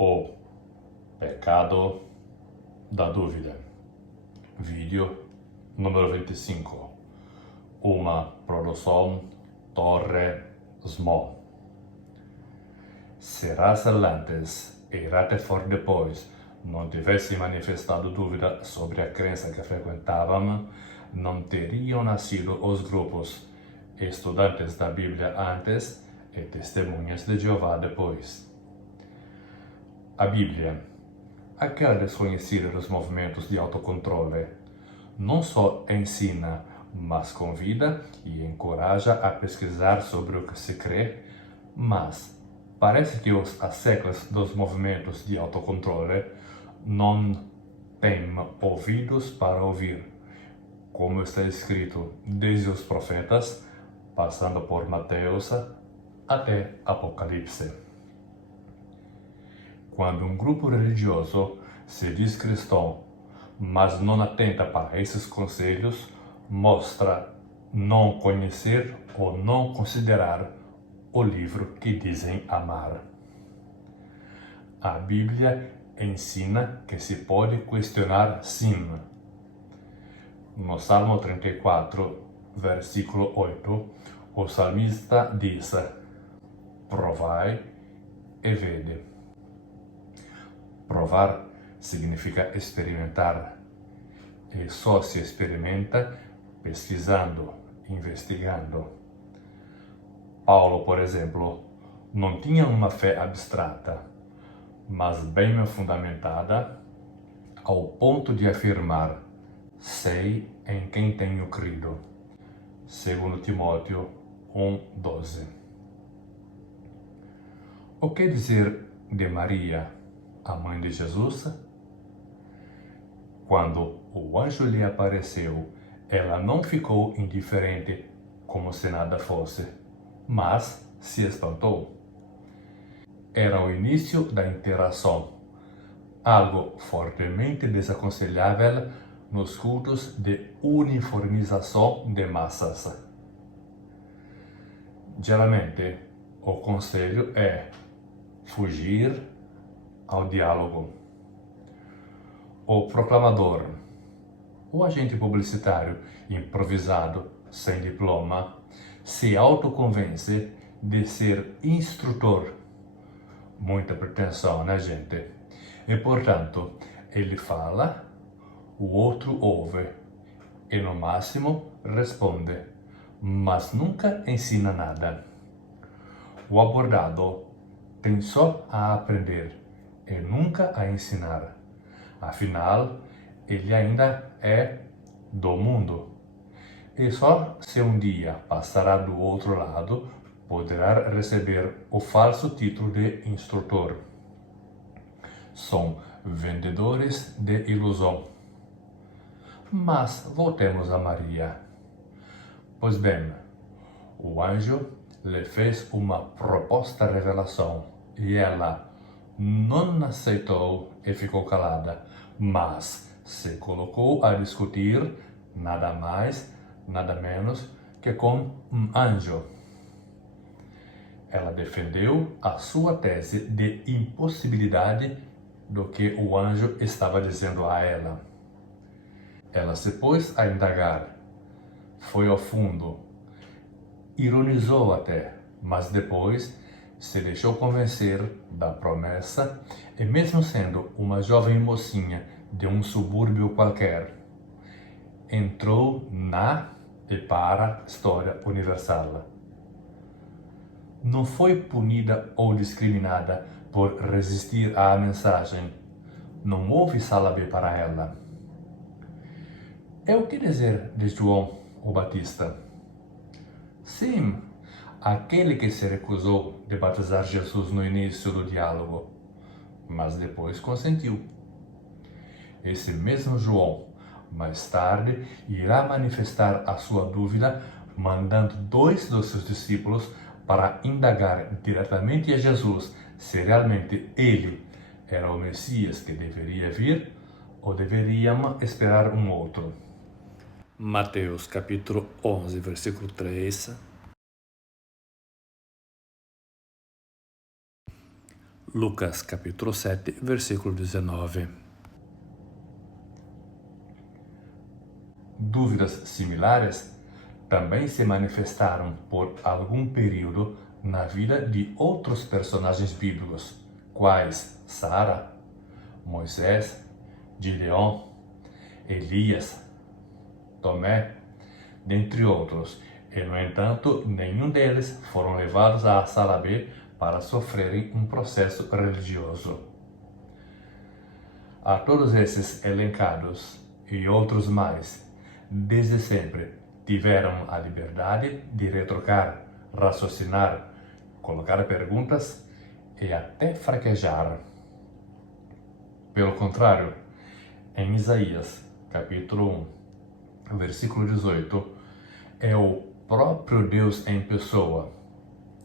O pecado da dúvida. Vídeo número 25. Uma produção Torre Small. Será se antes e Rutherford depois não tivesse manifestado dúvida sobre a crença que frequentavam, não teriam nascido os grupos Estudantes da Bíblia antes e Testemunhas de Jeová depois. A Bíblia, aquela desconhecida dos movimentos de autocontrole, não só ensina, mas convida e encoraja a pesquisar sobre o que se crê, mas parece que os asseclas dos movimentos de autocontrole não têm ouvidos para ouvir, como está escrito desde os profetas, passando por Mateus até Apocalipse. Quando um grupo religioso se diz cristão, mas não atenta para esses conselhos, mostra não conhecer ou não considerar o livro que dizem amar. A Bíblia ensina que se pode questionar sim. No Salmo 34, versículo 8, o salmista diz: provai e vede. Provar significa experimentar, e só se experimenta pesquisando, investigando. Paulo, por exemplo, não tinha uma fé abstrata, mas bem fundamentada, ao ponto de afirmar: sei em quem tenho crido. 2 Timóteo 1:12. O que dizer de Maria, a mãe de Jesus? Quando o anjo lhe apareceu, ela não ficou indiferente como se nada fosse, mas se espantou. Era o início da interação, algo fortemente desaconselhável nos cultos de uniformização de massas. Geralmente, o conselho é fugir ao diálogo. O proclamador, o agente publicitário improvisado, sem diploma, se autoconvence de ser instrutor. Muita pretensão, né, gente? E, portanto, ele fala, o outro ouve e, no máximo, responde, mas nunca ensina nada. O abordado tem só a aprender e nunca a ensinar. Afinal, ele ainda é do mundo. E só se um dia passará do outro lado, poderá receber o falso título de instrutor. São vendedores de ilusão. Mas voltemos a Maria. Pois bem, o anjo lhe fez uma proposta revelação e ela não aceitou e ficou calada, mas se colocou a discutir nada mais, nada menos que com um anjo. Ela defendeu a sua tese de impossibilidade do que o anjo estava dizendo a ela. Ela se pôs a indagar, foi ao fundo, ironizou até, mas depois se deixou convencer da promessa e, mesmo sendo uma jovem mocinha de um subúrbio qualquer, entrou na e para a história universal. Não foi punida ou discriminada por resistir à mensagem. Não houve sala B para ela. É o que dizer de João o Batista? Sim, aquele que se recusou de batizar Jesus no início do diálogo, mas depois consentiu. Esse mesmo João, mais tarde, irá manifestar a sua dúvida, mandando 2 dos seus discípulos para indagar diretamente a Jesus se realmente ele era o Messias que deveria vir ou deveríamos esperar um outro. Mateus capítulo 11, versículo 3. Lucas capítulo 7, versículo 19. Dúvidas similares também se manifestaram por algum período na vida de outros personagens bíblicos, quais Sara, Moisés, Gideon, Elias, Tomé, dentre outros, e no entanto nenhum deles foram levados à sala B para sofrerem um processo religioso. A todos esses elencados e outros mais, desde sempre tiveram a liberdade de retrucar, raciocinar, colocar perguntas e até fraquejar. Pelo contrário, em Isaías, capítulo 1, versículo 18, é o próprio Deus em pessoa,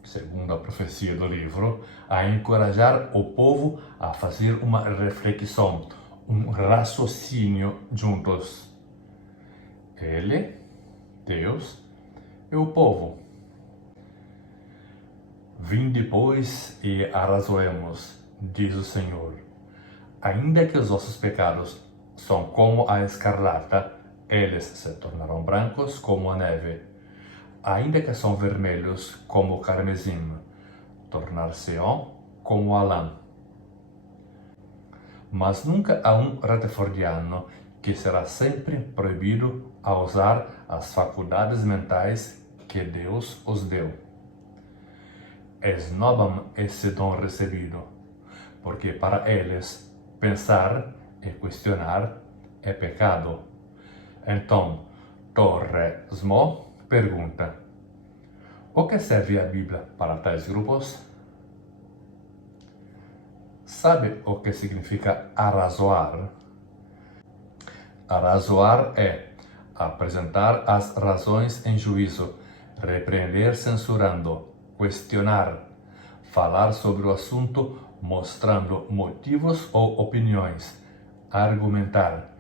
segundo a profecia do livro, a encorajar o povo a fazer uma reflexão, um raciocínio juntos. Ele, Deus, e o povo. Vinde, pois, e arrazoemos, diz o Senhor. Ainda que os vossos pecados são como a escarlata, eles se tornarão brancos como a neve. Ainda que são vermelhos como o carmesim, tornar-se-ão como a lã. Mas nunca há um rutherfordiano que será sempre proibido a usar as faculdades mentais que Deus os deu. Esnobam esse dom recebido, porque para eles pensar e questionar é pecado. Então, Torresmo pergunta: o que serve a Bíblia para tais grupos? Sabe o que significa arrazoar? Arrazoar é apresentar as razões em juízo, repreender censurando, questionar, falar sobre o assunto mostrando motivos ou opiniões, argumentar,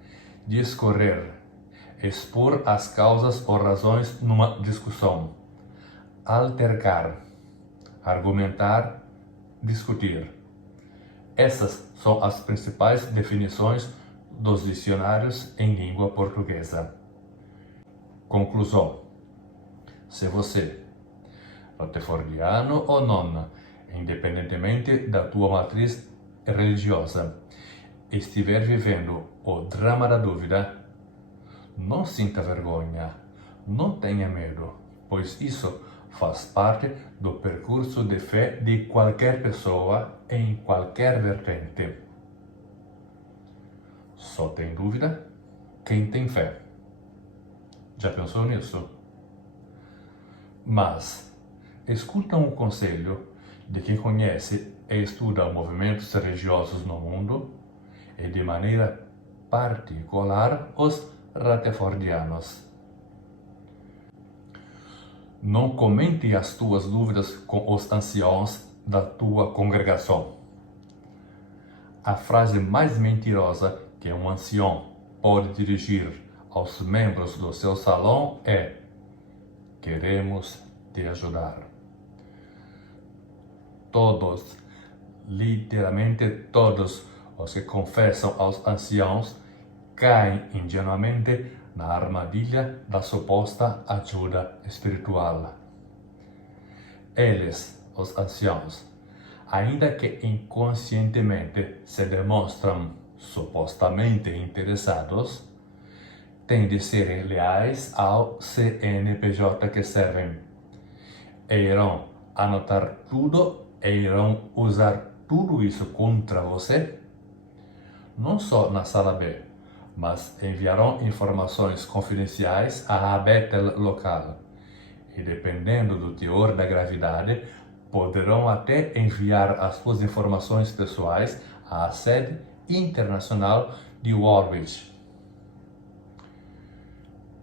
discorrer, expor as causas ou razões numa discussão, altercar, argumentar, discutir. Essas são as principais definições dos dicionários em língua portuguesa. Conclusão: se você, rutherfordiano ou não, independentemente da tua matriz religiosa, estiver vivendo o drama da dúvida, não sinta vergonha, não tenha medo, pois isso faz parte do percurso de fé de qualquer pessoa em qualquer vertente. Só tem dúvida quem tem fé. Já pensou nisso? Mas escuta um conselho de quem conhece e estuda movimentos religiosos no mundo e de maneira particular os rutherfordianos. Não comente as tuas dúvidas com os anciãos da tua congregação. A frase mais mentirosa que um ancião pode dirigir aos membros do seu salão é: queremos te ajudar. Todos, literalmente todos os que confessam aos anciãos caem ingenuamente na armadilha da suposta ajuda espiritual. Eles, os anciãos, ainda que inconscientemente se demonstram supostamente interessados, têm de ser leais ao CNPJ que servem. E irão anotar tudo e irão usar tudo isso contra você, não só na sala B, mas enviarão informações confidenciais à Betel local. E dependendo do teor da gravidade, poderão até enviar as suas informações pessoais à sede internacional de Warwick.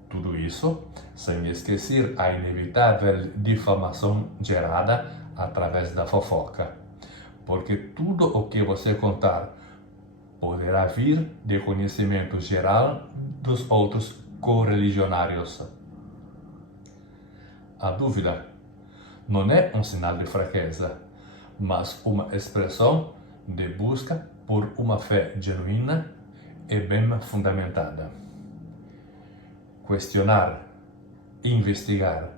Tudo isso sem esquecer a inevitável difamação gerada através da fofoca, porque tudo o que você contar poderá vir de conhecimento geral dos outros correligionários. A dúvida não é um sinal de fraqueza, mas uma expressão de busca por uma fé genuína e bem fundamentada. Questionar, investigar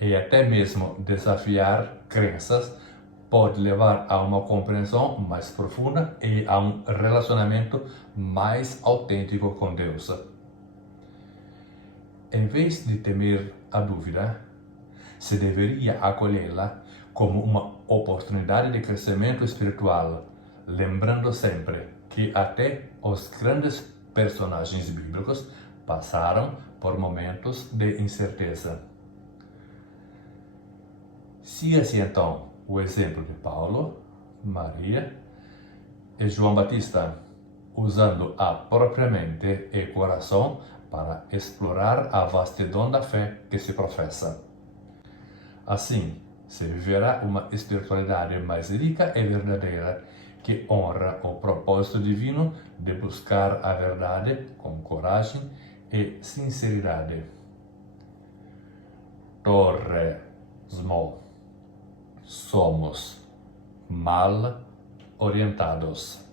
e até mesmo desafiar crenças pode levar a uma compreensão mais profunda e a um relacionamento mais autêntico com Deus. Em vez de temer a dúvida, se deveria acolhê-la como uma oportunidade de crescimento espiritual, lembrando sempre que até os grandes personagens bíblicos passaram por momentos de incerteza. Siga-se então o exemplo de Paulo, Maria e João Batista, usando a própria mente e coração para explorar a vastidão da fé que se professa. Assim, se viverá uma espiritualidade mais rica e verdadeira que honra o propósito divino de buscar a verdade com coragem e sinceridade. Torre Small. Somos mal orientados.